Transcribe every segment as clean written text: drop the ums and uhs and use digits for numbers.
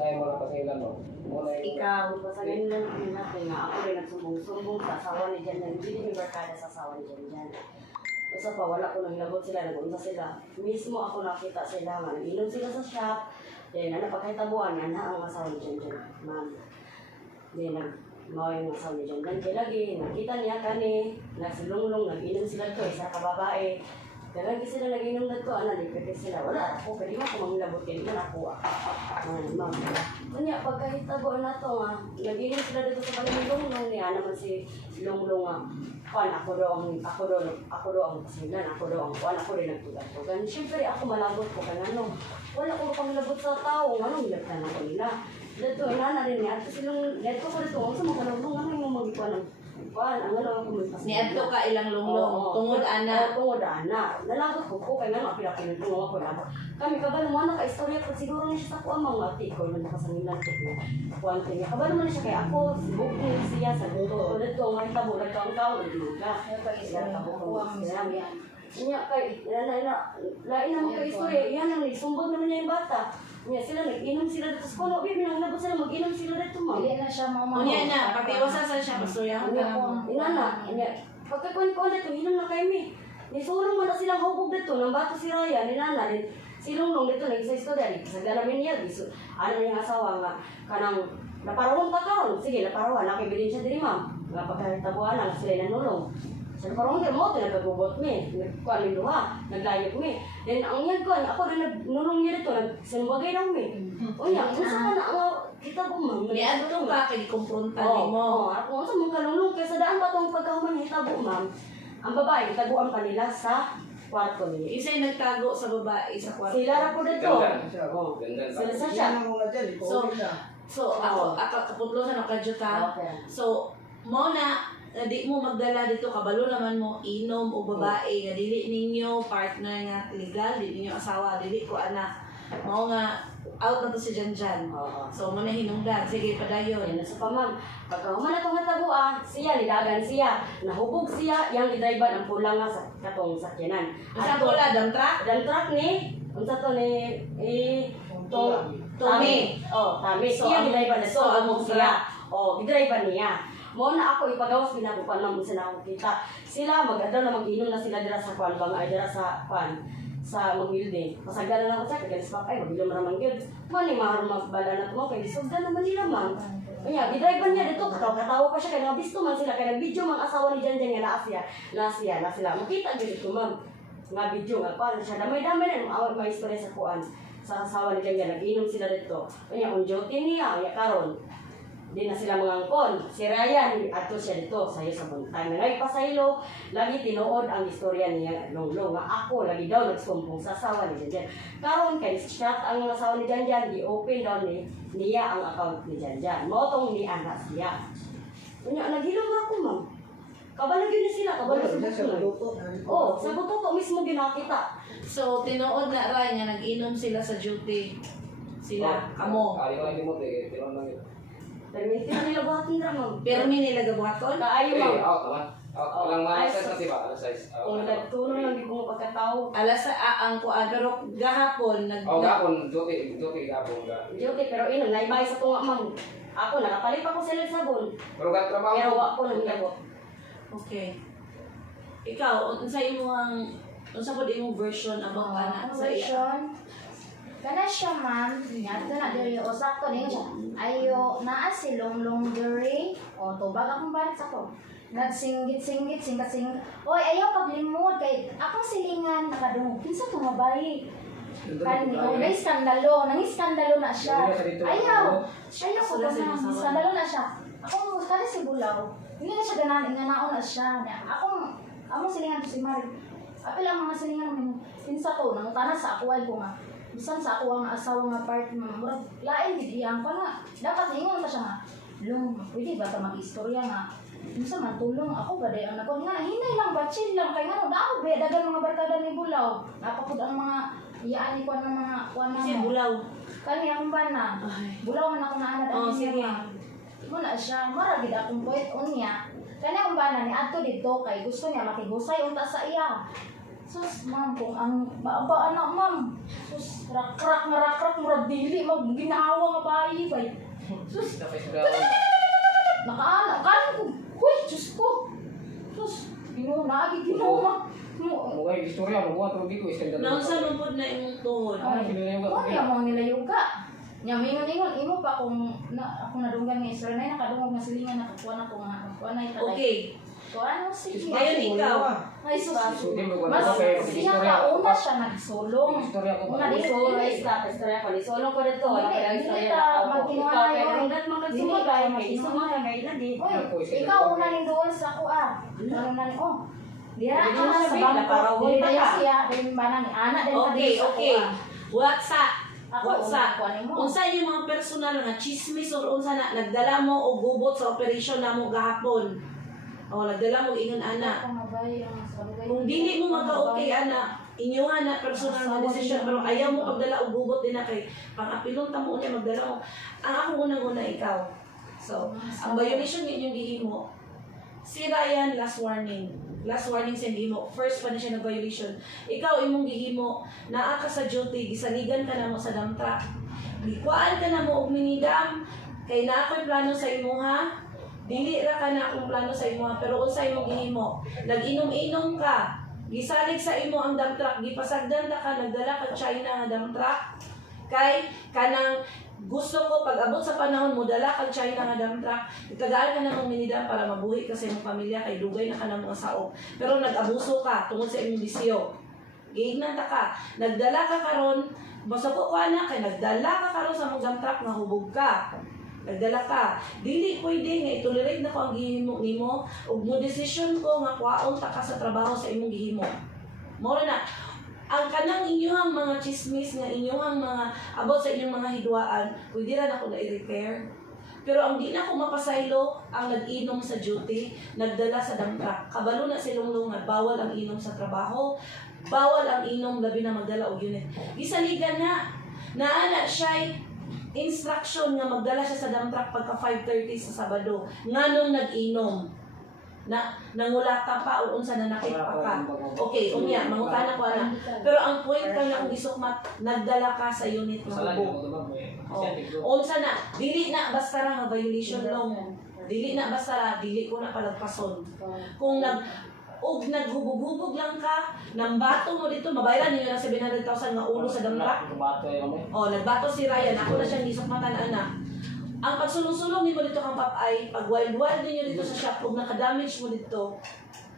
Kaya mo lang pasailan mo. Ikaw, pasagin lang natin nga ako rin nagsumbong-sumbong sa asawa ni Jan Jan. Hindi din barkada sa asawa ni Jan Jan. Basta pa, wala ko nang labot sila, nag-unta sila. Mismo ako nakita sila nga, nag-inom sila sa shop. Then, napakahitabuan nga na ang asawa ni Jan Jan, ma'am. Then, mao yung asawa ni Jan Jan. Kaya lagi, nakita niya kani, nagsilunglong, nag-inom sila to, isa kababae. Kaya lagi sila nag-inom na to, nalipit sila. Wala ako, pwede mo ako manglabot kayo, hindi na ako. Ma'am. Kanya, pagkahitabuan na to nga, nag-inom sila dito sa palimilunglong niya, naman si Lunglong nga. Ako daw ang pasilan, ako daw ang kuan, ako rin nagtugan-tugan. Siyempre ako malabot ko kanano. Wala ko pang labot sa tao, anong ilagtan ako nila. Dito, inana rin niya, at silang, dito ko dito, ang sama ko lang, ano yung magikuan ng kuan, ang ano ako may pasilan. Niadto ka ilang lunglong, tungod ana. Tungod ana. Nalagot ko, kaya nga pinapinutulong ako labot. Kami, kabalo mo, naka-istorya ko, siguro na siya sa kuan, mga ati ko, yung nakasangilan ko. Kuan niya, kabalo mo na siya, kaya ako, sibuk niya siya, sa dito, dito, ngayon tabo, nagkaong-kaong, nagluga. Niya kay lain naman kay istorya, yan ang sumbag naman niya yung bata. Niya sila nag-inom sila dito sa kono, bibi nang nabot sila mag-inom sila dito mo. Dili na siya mama. Unya na, patiwasa sa siya pastoryahan ka mo. Inana, niya pagkakuan dito, inom na kay mi. Ni sulong man na silang hubog dito, nang bato si Raya, ni Nana, din silong nung dito nag-isa istorya dito sa ganamin niya, giso. Ano niyang asawa nga kanang naparawon ka karon. Sige, naparawon, nakibilin siya diri ma'am. Nga pagkahitabuan lang sila nanulong. Sa parang hindi mo, tinagagubot mi. Kuan mi duha, naglayog mi. Then ang yan ko, ako rin nagnulong niya dito, nagsimbagay lang mi. O yan, kung saan na ang kita ko ma'am. Niadto ka kay kumpronta nimo. Ako sa mga kalulong, kaya sa daan ba itong pagkahuman hitabo ma'am, ang babae, itaguan pa nila sa kwarto niya. Isa'y nagtago sa babae sa kwarto. Sila ra po dito. Sila sa siya. So ako kaputlosan ako kajuta. Okay. So mo na di mo magdala dito kabalo naman mo inom o babae nga dili ninyo partner nga legal, dili ninyo asawa, dili ko ana. Mao nga out na to si Janjan. So mo na hinungdan. Sige padayon. Yan sa pamam. Pagkahuman na itong hatabuan, siya, nidagan siya. Nahubog siya, yung idriban ang pula nga sa katong sakyanan. Asa pula dam truck? Dan truck ni, unsa to ni, Tommy. Tami. So, Siya, idriban na so, to. ang Hubog siya. Idriban niya. Mo na ako ipagawas ginabukan lang sa akong kita. Sila mag-adlaw na mag-inom na sila dira sa kwan bang ay dira sa kwan sa mag-building. Pasagdan na ako sa kaya sa ay mag-inom ra man gyud. Mo ni magbala na to kay sugdan naman nila man. Kaya gidriban niya dito katawa pa siya kay nabisto man sila kay nag-video man asawa ni Janjan nga na sila. Makita gyud ko ma'am. Nga video nga paano siya damay-damay na may istorya sa kuan sa asawa ni Janjan nag-inom sila dito. Kaya on duty niya ya karon. Di na sila mangangkon. Si Ryan, ato siya dito, sayo sa buntay. Nangay pasaylo, lagi tinuod ang istorya niya Longlong. Nga ako, lagi daw nagsumpong sa asawa ni Janjan. Karon kay shot ang asawa ni Janjan, di-open daw niya ang account ni Janjan. Motong ni anak siya. Kunya, naghilom ako, ma'am. Kabalag yun na sila, kabalag sa buto. Sa buto mismo ginakita. So tinuod na ra nga nag-inom sila sa duty. Sila kamo. Ayaw lang mo te, tino lang yun. Permiti na nila buhatin ra, ma'am. Permi nila gabuhaton? Kaayo, ma'am. Out naman. Walang mga size na siya, alas size. Nagtulong lang di ko mapagkatao. Alas ang kuan pero gahapon Gapon, duty gapon ga. Okay, pero ino, naibay sa tunga, ma'am. Ako, nakapalit ako sa sabon. Pero trabaho. Pero ako nang gabot. Okay. Ikaw, unsa unsa pod imong version about ana sa iya? version. Kana siya ma'am, ngadto na diri o sakto din siya. Ayo naa si Longlong diri. O tubag akong balik sa ko. Nagsinggit-singgit, singkat-singkat. Oy, ayaw paglimod kay akong silingan nakadungog. Kinsa to mabay? Kani o nay skandalo, nangiskandalo na siya. Ayaw ko na skandalo na siya. Ako kada si Bulaw. Hindi na siya ganaon na siya. Akong silingan to si Mari. Apil ang mga silingan mo. Kinsa to nang tanas sa ako ay ko nga. Bisan sa ako ang asawa nga part mo, lain gid iyang pa na. Dapat ingon pa siya nga. Long, pwede ba ta mag-istorya nga? Unsa man tulong ako gaday ang nakon nga hinay lang ba chill lang kay ngano daw be dagan mga barkada ni Bulaw. Napapud ang mga iyaan ni kuan ng mga kuan Si mo. Bulaw. Kani akong bana. Bulaw man ako naanad ang sige. Mo na siya, mara gid akong point unya. Kani akong bana ni adto dito kay gusto niya makigusay unta sa iya. Sus, ma'am, kung ang baba anak, ma'am. Sus, rak-rak, murag dili, ginawa nga bayi, bay. Sus, nakaanak, kanin ko. Uy, Diyos ko. Sus, ginawa. Mugay istorya mo buhat rugi ko iskandal. Nausa man pod na imong tuhod. Ay, oh, yung mga nilayuga. Nya mingon-ingon imo pa kung ako nadunggan nga Israel na nakadungog nga silingan nakakuha na ko nga kuha na ita. Okay. So ano sige. Ngayon ikaw. Ay sus. Istorya mo Mas siya ka una siya nagsulong. Istorya ko Una ba? di So, istorya ko. Isolong ko dito. Wala ka lang istorya Dili na ka ako. magkinuha Ikaw, na kaya yun. nang mga Dili sumag ka ay magkinuha. sumag ay lagi. Oy, ikaw una ning doon sa ako Ano na ni oh. Dira Dili ka na sa sabihin na bangko. para Dili wala ba ka. siya din ba nang anak din pa Okay, din sa okay. ako. What's up? Ako What's up? kuha nimo. Unsa yung mga personal nga chismis or unsa na nagdala mo og gubot sa operasyon namo gahapon? O nagdala mo ingon ana. Kung dili mo magka-okay ana, inyuhan na personal nga decision pero ayaw mo pagdala og gubot din na kay pang-apilon ta mo unya magdala mo. Ang ako unang-una ikaw. So, ang violation nga inyong gihimo. Si Ryan last warning. Last warning sa gihimo. First pa na siya nag-violation. Ikaw imong gihimo, naa ka sa duty, gisaligan ka na mo sa dump truck. Gikuan ka na mo og minidam kay naa ko'y plano sa imuha. Dili ra ka na akong plano sa imuha pero unsa imong gihimo? Nag-inom-inom ka. Gisalig sa imo ang dump truck, gipasagdan ta ka nagdala ka China nga dump truck. Kay kanang gusto ko pag abot sa panahon mo dala kag China nga dump truck, itagaan ka na ng minidam para mabuhi ka sa imong pamilya kay dugay na ka ng mga saog. Pero nag-abuso ka tungod sa imong bisyo. Giignan ta ka, nagdala ka karon, basta ko ana kay nagdala ka karon sa mong dump truck nga hubog ka. Nagdala ka. Dili pwede nga itolerate na ko ang gihimo nimo ug mo decision ko nga kuhaon ta ka sa trabaho sa imong gihimo. Mao na ang kanang inyong mga chismis nga inyong mga abot sa inyong mga hidwaan, pwede ra na ko na i-repair. Pero ang di na ko mapasaylo ang nag-inom sa duty, nagdala sa dump truck. Kabalo na silong nga bawal ang inom sa trabaho, bawal ang inom labi na magdala og unit. Gisaligan na naana siya instruction nga magdala siya sa dump truck pagka 5:30 sa Sabado. Nganong nag-inom? Na nangulata pa o unsa na nakita ka. Okay, unya, mangutana ko ana. Pero ang point ka na kung isukmat, nagdala ka sa unit ng hubog. Unsa na, dili na basta ra nga violation long. Dili na basta ra, dili ko na palagpason. Kung naghubog-hubog lang ka, nambato mo dito, mabayaran niyo ng 700,000 nga ulo sa dump truck. Nagbato si Ryan, ako na siyang isukmatan ana. Ang pagsulong-sulong nimo dito kang papay, pag wild-wild niyo dito sa shop, kung naka-damage mo dito,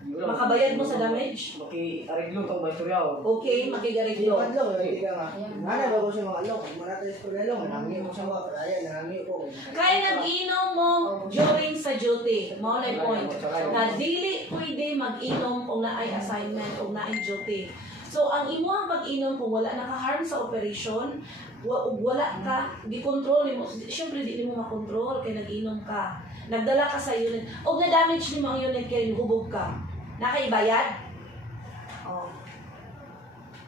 makabayad mo sa damage. Maki-areglo tong istorya o. Okay, makigariglo. Nana ba ko sa mga alok? Muna tayo sa paglalong. Nangangi ko sa mga palaya. Nangangi ko. Kaya nag-inom mo during sa duty. Mao na yung point. Na dili pwede mag-inom kung naay assignment o naay duty. So, ang imo ang pag-inom kung wala naka-harm sa operation, wala ka, di-control mo. Siyempre, di mo makontrol kaya nag-inom ka. Nagdala ka sa unit. O na-damage ni mo ang unit kaya hubog ka. Nakaibayad?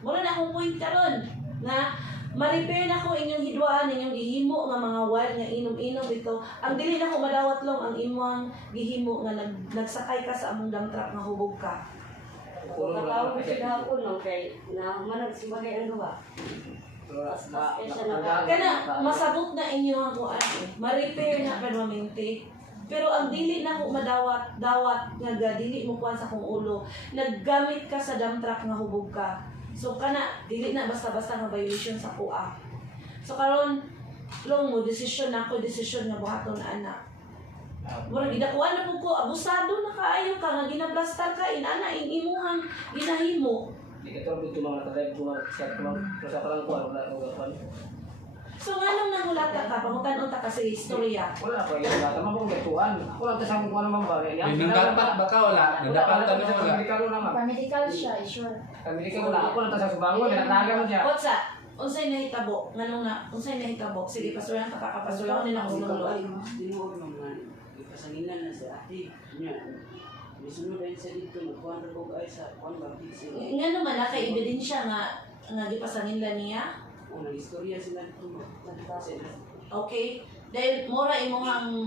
Muna na akong point karon na ma-repair na ko inyong hidwaan, inyong gihimo nga mga wild nga inom-inom dito. Ang dili na ko madawat lang ang imong gihimo nga nagsakay ka sa among dump truck nga hubog ka. Nakatawag ko siya gahapon no kay na manag si bagay ang gawa. Kana masabot na inyo ang kuan, ma-repair na permanente. Pero ang dili na ko madawat nga dili mo kuan sa kong ulo. Naggamit ka sa dump truck nga hubog ka. So kana dili na basta-basta nga violation sa kuha. So karon long mo decision nga buhaton na anak. Murag gidakuan na pud ko abusado na kaayo ka nga ginaplastar ka inana imuhang ginahimo. Di ka turbo tumang nakadrive ko sa parang kuwan wala ko gapan. So nganong nangulata ka pangutan-on ta ka sa istorya. Wala pa yung bata mo gatuan. Ako lang ta sa kuwan naman ba. Yung dapat baka wala, dapat kami sa wala. Amerikano naman. Pamedical siya, sure. Amerikano na ako lang ta sa subangon, nanaga mo siya. Kotsa, unsay nahitabo? Unsay nahitabo? Sige, pasuyan ka kakapasuyan nila ko ng Dinuog naman. Ipasanginan na sa ati. Misunod ay sa dito. Magkuhan na ko ay sa kuhan ba? Nga naman, naka-ebidensya nga gipasangin lang niya. Nag-istorya sila dito. Okay? Dahil mora Maraming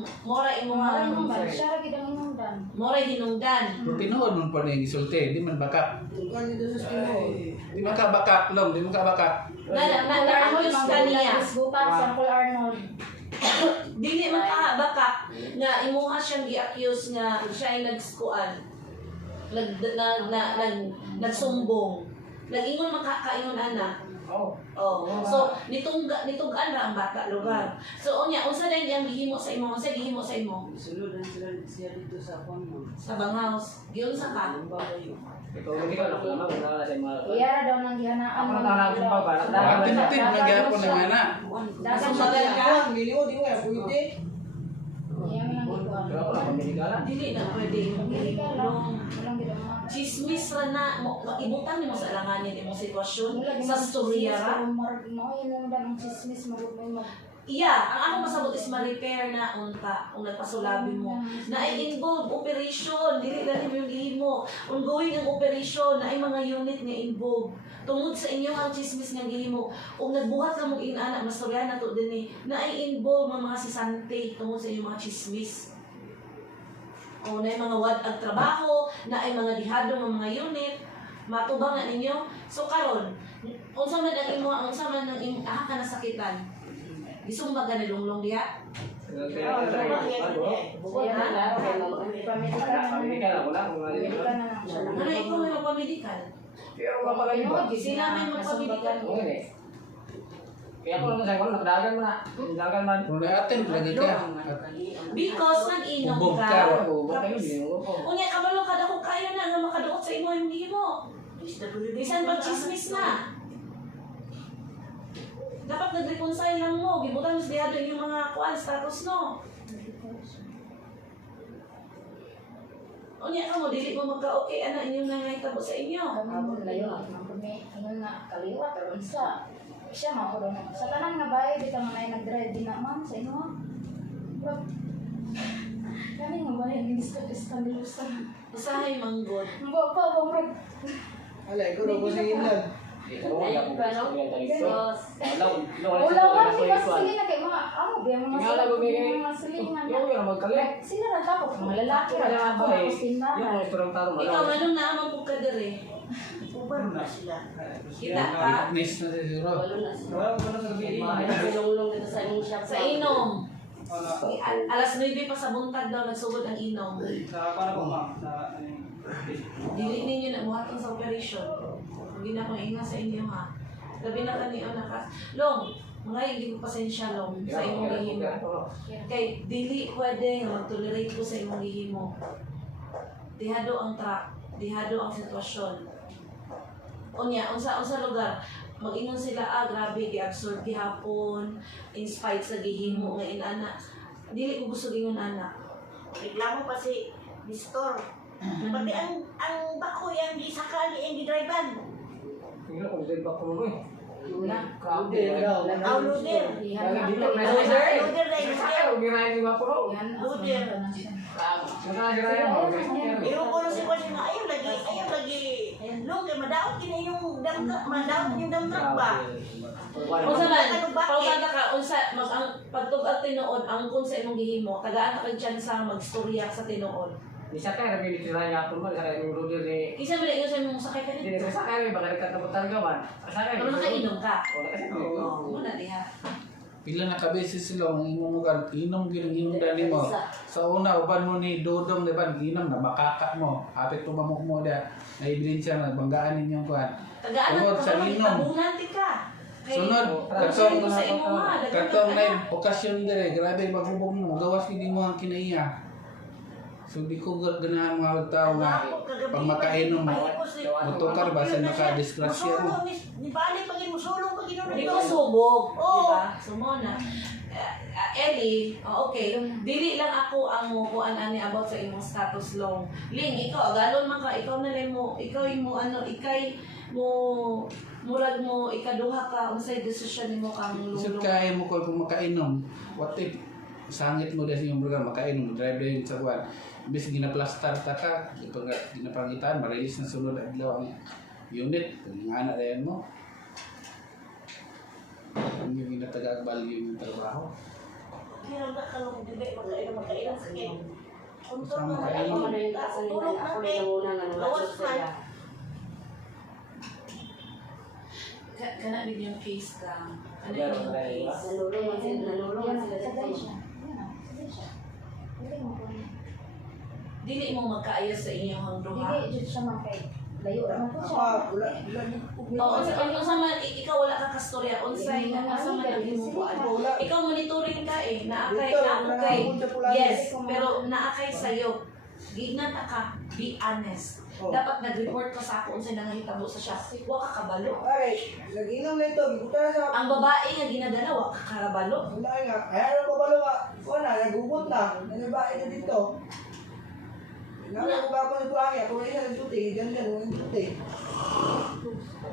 imuhang ba? Siya ra gid ang inungdan. mora hinungdan. Kung tinuod mo pa na yung isulti, di man bakap. Di man ka bakap lang, di man ka bakap. Na-accuse ka niya. Bukas sa Uncle Arnold. Dili man ka baka nga imuha siyang gi-accuse nga siya ay nagskuan. Nagsumbong. Nag-ingon makakaingon ana. Oh. Oh. So nitugan ra ang bata lugar. So unya unsa din yang gihimo sa imo? Unsa gihimo sa imo? Suludan sila siya dito sa kwan mo. Sa banghouse. Giunsa ka? Ang babayo. Ito hindi ka lang wala na sa mga. Iya ra daw nang gihanaan. Ako na tawag ko pa ba? Atin-atin, nagyapon ng anak. Dagan Sumagal ka? Iya man ang ikuan. Pero ako na pamilika. Dili na pwede. Pamilika lang. Walang gid ang Chismis ra na ibutan nimo sa alanganin imong sitwasyon sa storya ra. Mo inungdan ang chismis mo mo. Iya, ang ako masabot is ma-repair na unta kung nagpasulabi mo. Na ay involve operation, dili lang yung gihimo. Ongoing ang operation na ay mga unit nga involve. Tungod sa inyo ang chismis nga gihimo. Kung nagbuhat ka mong inaanak, mastorya na to din na ay involve mga sisante tungod sa inyong mga chismis. O na ay mga wad ag trabaho, na ay mga dihado ng mga unit, matubang na ninyo. So karon, unsa man ang imo, unsa man ang ka nasakitan. Isumba ka ni Lunglong diha? Iya na. Pamilika na. Pamilika na wala kung Pamilika na. Ano ikaw may magpamedical? Pero mapagaling ba? Sila may magpamedical. Oo eh. Kaya ako lang sa ko nakadagan mo na. Dagan man. Kung atin, lagi ka. Because nag-inom Ubog ka. ka. Oo, kayo din ko. Unya kabalo kada ko kayo na nga makaduot sa imo yung gihimo. Bisan pag chismis na. Dapat nag-reconcile lang mo. Gibutan mo sa dihado yung mga kuan status no. Unya ka mo dili mo magka-okay ana inyong nangaytabo sa inyo. Abot layo. Kami ingon nga kaliwa pero unsa. Siya man ko daw. Sa tanan nga bahay bitaw nga nay nag-drive din na ma'am sa inyo. Bro. Kani nga bahay ni skandalosa. Usahay manggod. Mbo pa bro. Alay, ko daw ko sa inlan. Ulaw Ulawan di ba sige na kay mga amo ba mga Nga lang bumigay. mga silingan. Yung magkalit. Sila ra tapos mga lalaki ra Wala ako ba eh. tapos tindahan. Yung restaurant taro Ikaw manong naamang po ka dire. Ubar na sila. Kita ka. Witness na siguro. Walo na siya. Wala ko na sa gabi. Sinulong dito sa imong shop. Sa inom. Alas 9 pa sa buntag daw nagsugod ang inom. Sa para po ma'am, sa Dili ninyo na buhaton sa operation. Hindi na akong ingat sa inyo ha. Gabi na kaniyo nakas. Long, mga hindi ko pasensya long sa imong gihimo. Kay dili pwede nga mag-tolerate ko sa imong gihimo. Dihado ang track, dihado ang sitwasyon. Unya, unsa lugar, mag-ingon sila, grabe, gi-absorb gihapon, in spite sa gihimo nga inana. Dili ko gusto gingon ana. Reklamo pa si Nestor. Pati ang bako yung gisaka ni ang gidrivean. Tingnan ko din ba ko mo eh. Una. Grabe. Aw, luder. Lagi dito na Luder na yung Ayaw, girahin ni Mapuro. Yan. Luder. Saka girahin mo. Iyo ko na si Kwasi nga, ayaw lagi. Long, kay madaot kini yung damtrak ba? Unsa man, pagkanta ka, unsa mag ang pagtug-at tinuod angkon sa imong gihimo, tagaan ka kag tsansa magstorya sa tinuod. Isa kaya kami ditirahin nga po man. Kaya yung ruder ni... Isa man ingon sa imong sakay ka Hindi dito. na sakay rin. Baka nagkatapot talaga man. Sakay. Pero nakainom ka. Wala kasi. Oo, muna diha. Pila na kabeses sila ang imong mugan, inom ginong dani mo. Sa una, uban mo ni Dodong, di ba, inom na makaka mo. Hapit tumamok mo da. Na ebidensya na, banggaan ninyong kuhan. Tagaan Tungod ka sa pa inom. itabunan ti ka. Sunod, katong sa imo ha. katong na okasyon dire, grabe maghubog mo, gawas hindi mo ang kinaiya. So di ko ganahan mga tao nga pag makainom mo, motukar ba sa nakadisgrasya mo. Di bali pagin mo sulong pagin mo Di ko subog, di Oo. ba? Sumona. Ellie, okay, dili lang ako ang mukuan ani about sa imong status long. Ling, ikaw galon man ka, ikaw na lang mo, ikaw mo ano, ikay mo murag mo ikaduha ka unsay desisyon nimo kang Isip lulong. kaya mo kung makainom, what if sangit mo dahil yung mga makainom, drive din sa kuhan. Bis ginaplastar ta ka, ginapangitan, marilis na sunod ang adlaw ang unit, kung nga na rin mo. Yung ginatagag value yung trabaho. Hirang na ka lang dili makainom sakit. Unto Sama na kayo. Ako man na yung kasalingan, tulog ako na na yung una nga Gawas nulasot man. sila. Kana din yung case ka. Ano Meron yung na yun, case? Nanulungan sila Sagay dito. siya. Sagay siya. Dili mo po. Dili mo magkaayos sa inyong duha. Dili, jud siya man kay layo naman po Ako, siya. wala Oo, unsa man ikaw wala ka kastorya unsay nga asa man ang imong kuan. wala. Ikaw monitoring ka eh, naakay Dito, naako wala kay. akong sa pulayan. Yes, pero naakay sayo. Gignan ka, be honest. Oh. Dapat nag-report ka sa ako unsay nangahitabo sa siya. Wa ka kabalo. Ay, nag-inom na ito. Gibuta na sa... Ang babae nga ginadala wa ka karabalo. Wala nga. Ay, ano pa balo nga? Wala, nagugot na. Nanabae na dito. Nala ko ba ito ang ako na isa nagtuti. Ganyan, nagtuti.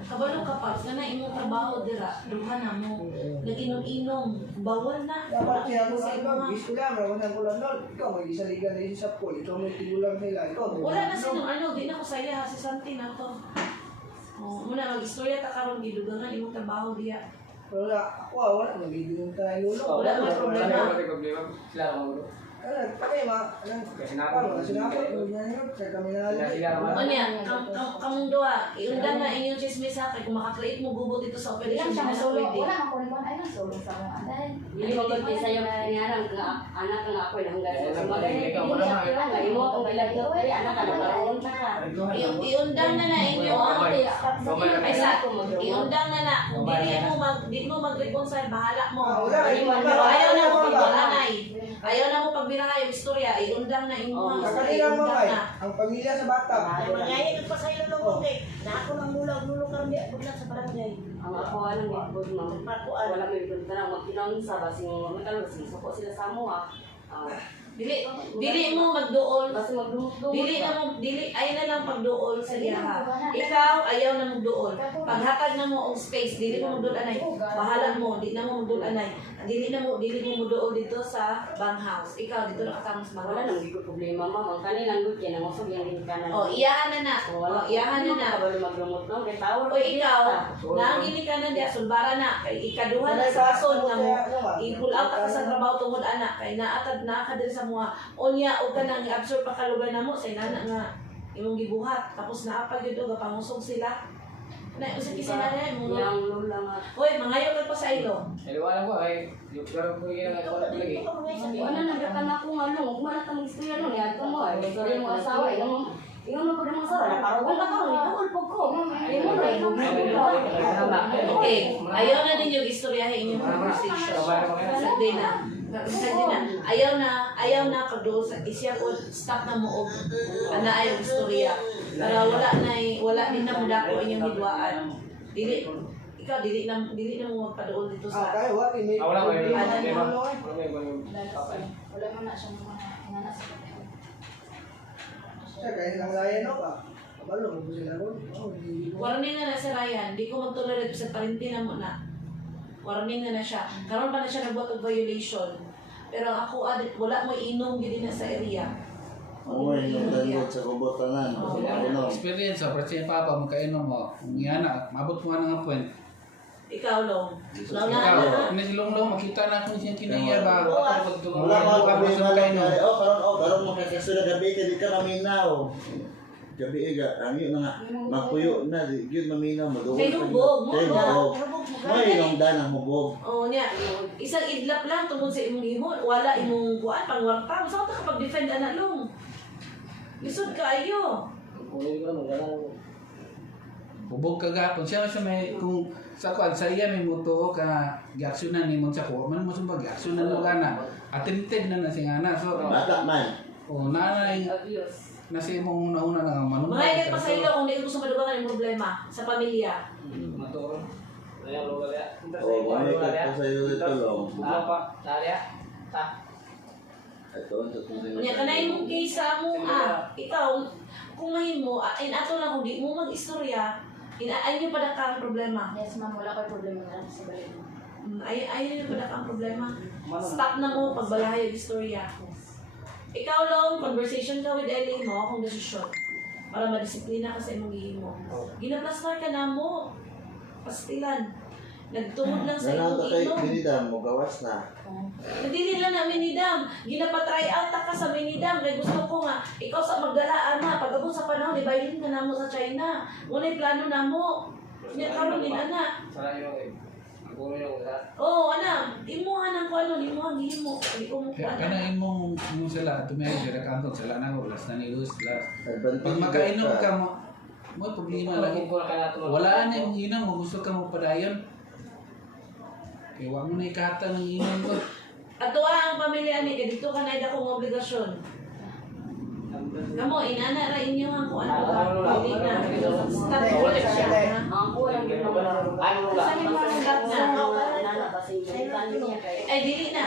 Kabalo ka pa, na imong trabaho dira, duha na mo. Nag-inom-inom, bawal na. Dapat siya ko Sa lang. mga- Gis ko lang. Rawasan ko lang doon. Ikaw, may isa liga na isa sa pool. Ikaw, may tigulang sila. Ikaw, may Wala na sino, ano, di na ko saya ha, si Santi na to. Oh, muna mag-istorya ta karon gidugangan imong trabaho diya. Wala. Ako, wala. Magiging tayo lulo. Wala may problema. Wala may problema. Sila ang magulo. Patay, Kasi na Paano? Kasi nga po, sa kami na Sila naman. Ano yan, kamong duha, iundang na inyong chismis ha, kay kung makakreate mo gubot dito sa Wala operation, siya di na solo. pwede. Wala man ko rin ay nang solo sa mga anday. Hindi mo ba sa'yo nga anak nga ako hanggang sa sumagay. Ikaw, wala na. Wala, imo akong bilagyo. Ay, anak ka na, parang ka. Iundang na na inyong ay sa iundang na na, kung di mo mag-reconcile, bahala mo. Ayaw na mo pagbiranay. Ayaw na mo pagbirangay yung istorya, iundang na inyong mga istorya, Kakalilang iundang mamay, na. ang pamilya sa bata. Ay mangayag pa sa ilo lang okay. Na ako nang nulag karon di ako sa barangay. Ang ako alam ni Bod ma'am. Pakuan. Wala may punta na magkinaon sa basing matalo basing suko sila sa mo ah. Dili mo magduol. Basta magdumok-dumok. Ay na lang pagduol sa diha. Ikaw ayaw na magduol. Paghatag na mo og space, dili mo magduol anay. Bahala mo, di na mo magduol anay. Dili mo magduol dito sa bang house. Ikaw dito na ka sa Wala bang nang gigo problema ma'am. Ang kanilang good yan ang usog yung kanan. Oh, iyahan na na. Oh, iyahan na na. Kabalo maglumot no kay tawag. O ikaw, naangili ka na diya, sulbara na. Kay ikaduha na sa rason nga mo. I-pull out ka sa trabaho tungod anak. Kay naatad na ka din sa mga unya o ka nang i-absorb pa ka lugar na mo. Sa inana nga imong gibuhat. Tapos naapag yun o, pangusog sila. Na, usag kisi na rin mo. Yang lula nga. Hoy, mangayo ka pa sa ilo. Iwan ko ay yung pero ko yung wala lagi. Wala nang gakan ako nga no. Kumana ta mag istorya no niya mo ay. Sorry mo asawa yung mo pud mo asawa. Paragon ka ko, idol pug ko. Imo na imong Okay, ayaw na din yung istoryahin inyong conversation. Sagdi na. Sagdi na. Ayaw na pagdoon sa isya ko, stop na mo og ana ay istorya. Para wala din na mo dako inyong hidwaan. Ikaw dili na mo magpadoon dito sa Kaya wala, may Wala ko yung Ano problema. mo? Wala yung Wala man na siyang mga inanas. Siya, kaya lang layan no ka. Kabalo, kung sila ko. warning na si Ryan, di ko mag-tolerate sa parinti na mo na. Warning na siya. Karon pa na siya nagbuhat og violation. Pero ako wala mo inom gid na sa area. Ano yung dalot sa kubotanan? Ano? Experience, pero siya papa, magkainom mo. Kung yan na, mabot mo nga nga point. Ikaw long. Ikaw, na. hindi silong-long, makita na kung siyang kinaya ba. Wala ka problema lang kaya. Karon mo kakasura gabi ka di ka maminaw. Gabi ga, ang yun nga, magpuyo na, yun maminaw, maduhog. Kay hubog mo, Kay hubog. Hubog mo May yung danang hubog. Oh, niya. Isang idlap lang tungkol sa imong himo, wala imong kuan pangwarta. Sa ka pag-defend ana long. Lisod kaayo. Bubog ka gapon. Siya may, kung sa kwan, sa iya may muto ka, giaksyonan ni mo sa ko, man mo sumba, giaksyonan mo ka na. Attempted na siya nga na. So, Bata man. nanay, nasa imong una-una na manunod. Mga ikat pa sa ilo kung di gusto madugangan yung problema sa pamilya. Maturo. Ayan, lugar ya. O, manikat ko sa iyo ito long. Apa? Tali ya. Ta. Ito, ito, ito. Unya kanay mong case sa mo ikaw kung mahimo ato lang kung di mo mag-istorya, inaayon pa ka ang problema. Yes ma'am, wala ko problema na sa balik mo. Ayun yung ang problema. Stop na mo pagbalahay yung istorya. Ikaw lang, conversation ka with Ellie mo kung desisyon. Para madisiplina ka sa imong gihimo. Ginaplastar ka na mo. Pastilan. Nagtungod lang sa Nalang imong ka kay inom. Binida mo gawas na. Nadili lang na ang minidam. Ginapa-try out ta ka sa minidam. Kaya gusto ko nga, ikaw sa magdalaan na. Pagabot sa panahon, ibayin ka na mo sa China. Ngunit plano na mo. Niya karon din, ana. Sana yun eh. Ang puno yun sa... Oo, ana. Imuha ng kuano, imuha gihimo. Hindi ko mo kuana. Kaya imong sila, tumayo sila kanto, sila na ko, last na ni Luz, last. Advantage Pag makainom ka mo, mo problema lagi. Kung kaya natulog. Wala na yung inom mo, gusto ka mo padayon. Kaya wag mo na ikata ng inom ko. Ato ang pamilya ni, kaya dito ka na akong obligasyon. Kamo, inana ra inyo ang kuan ko ka. Dili na. Stop ko siya. Ang kulang din naman. Ano lang? Sa mga stop na kasi niya kay Ay, dili na.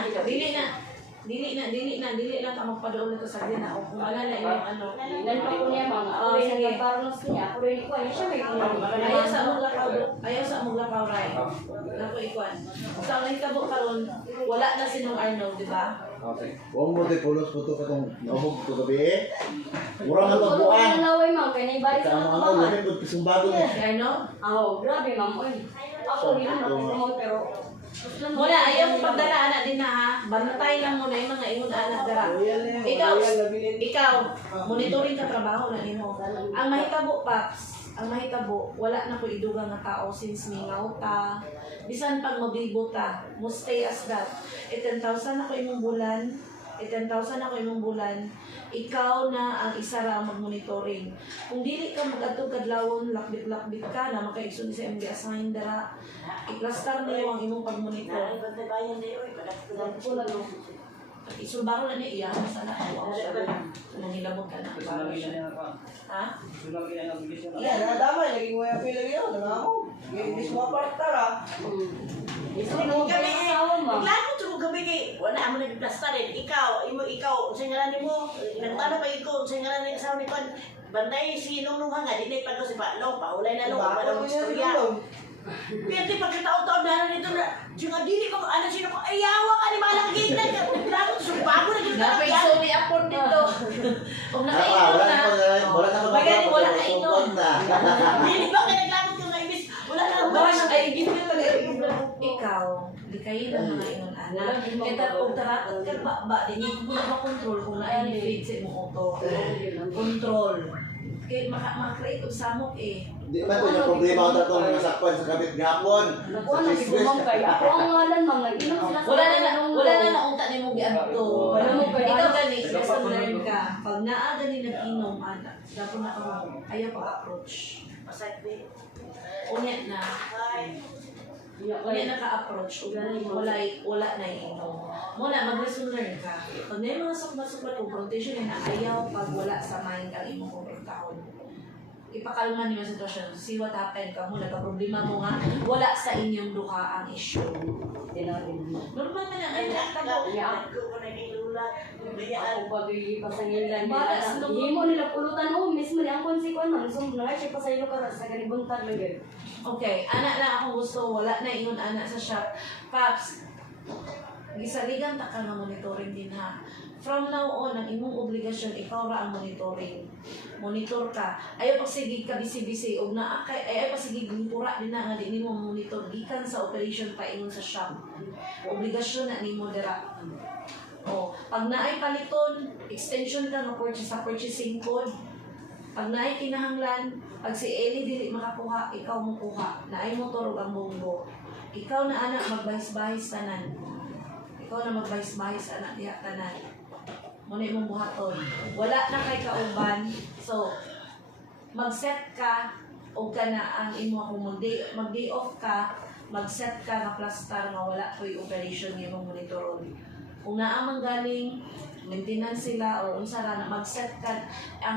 Dili lang ka magpadoon nito sa gina. O kung wala na yung ano. ilan pa ko niya mga Oo, ako sige. yung parnos niya ako rin ko siya may Ayaw sa mong lakaw. Ayaw sa mong lakaw, Ray. Ako ikuan. Sa ang hitabo karon, wala na sinong Arnold, di ba? Okay. Huwag mo di pulos po ito katong naubog ito gabi eh. Mura man ito buwan. laway ma'am kay naibalik sa Kaya mga mga kabangan. lamig ko pisumbago Si eh. Arnold? Grabe ma'am oy. Ako rin ako pero Muna, ayaw mo pagdala anak din na ha. Bantay lang muna yung mga ingon anak dara. Ikaw, monitoring ka trabaho na nimo. Ang mahitabo, Paps, wala na po idugang nga tao since mingaw ta. Bisan pag mabibo ta, mo stay as that. 10,000 ako imong bulan. 10,000 ako imong bulan. Ikaw na ang isa ra ang mag-monitoring. Kung dili ka mag-atog kadlawon, lakbit-lakbit ka na makaigsoon sa MD assign dara. I-cluster niyo ang imong pag-monitor. Isulbaro na niya iyan sana ako siya. Manghilabot ka na. Ha? Iya, nadamay lagi mo yung pila yun, nangako. Hindi mo partara. Kami Klaro sa mga gabi kay wala mo nagplasta rin. Ikaw, sa ngalan mo, nagtano pa ikaw, sa ngalan ni asawa ni Kwan, bantay si Nung nga, di na ipagaw si Paolo, paulay na Nung, paano mo istorya. Pwede pagkataon-taon na nito na, yung dili ko, ano sino ko, ayawa ka ni Malang Gignan, klaro, sumpago na gina. Napaiso ni Apon dito. Kung nakainom na, Wala na bagay wala kainom. Dili ba kaya naglagot yung ibis, wala na ang Bawas ay gito ikaw, di kayo na mga ingon anak. Kita og taratot ka ba din mo na control kung naay ni feed sa imong auto. Control. Kay maka-create og samok eh. Di ba ito yung problema ko itong masakpan sa kabit gapon? Ako ang nagibumang kay ako ang ngalan ma'am nag-inom sila Wala na naunta nimo giadto. Wala mo kay Ikaw gani, lesson learn ka. Pag naa gani nag-inom anak, dapat na ka ayaw pag-approach. Masakit. Unya na. Unya naka-approach, wala na inom. Muna, mag-lesson learn ka. Pag may mga sukmat-sukmat, confrontation na ayaw pag wala sa mind ang imong kumprentahon. Ipakalma niyo ang sitwasyon. See what happened ka mo. Nagka-problema mo nga. Wala sa inyong duha ang issue. Normal na lang. Ay, nagtago. Ako pag pasangilan Balas, nila. no? Hindi mo nila pulutan mo mismo ni ang konsekwen man. So na siya pasayo ka sa ganibuntan lagi. Okay, anak na akong gusto. Wala na ingon anak sa shop. Paps, gisaligan ta ka nga monitoring din ha. From now on, ang imong obligasyon, ikaw ra ang monitoring. Monitor ka. Ayaw pagsigig ka bisi-bisi. O na ayaw pagsigig pura din na nga di nimo monitor. Gikan sa operation pa ingon sa shop. Obligasyon na nimo dira. O, pag naay paliton, extension ka nga sa purchasing code. Pag naay kinahanglan, pag si Ellie dili makakuha, ikaw mo kuha. Naay motor ug ang bonggo. Ikaw na anak magbahis-bahis tanan. Ikaw na magbahis-bahis anak diha tanan. Muna imong buhaton. Wala na kay kauban. So, mag-set ka o ka na ang imo kung mag-day off ka, mag-set ka nga plaster nga wala ko'y operation nga imong monitoron. Kung naamang galing, maintenance sila o unsa ra na mag-set ka ang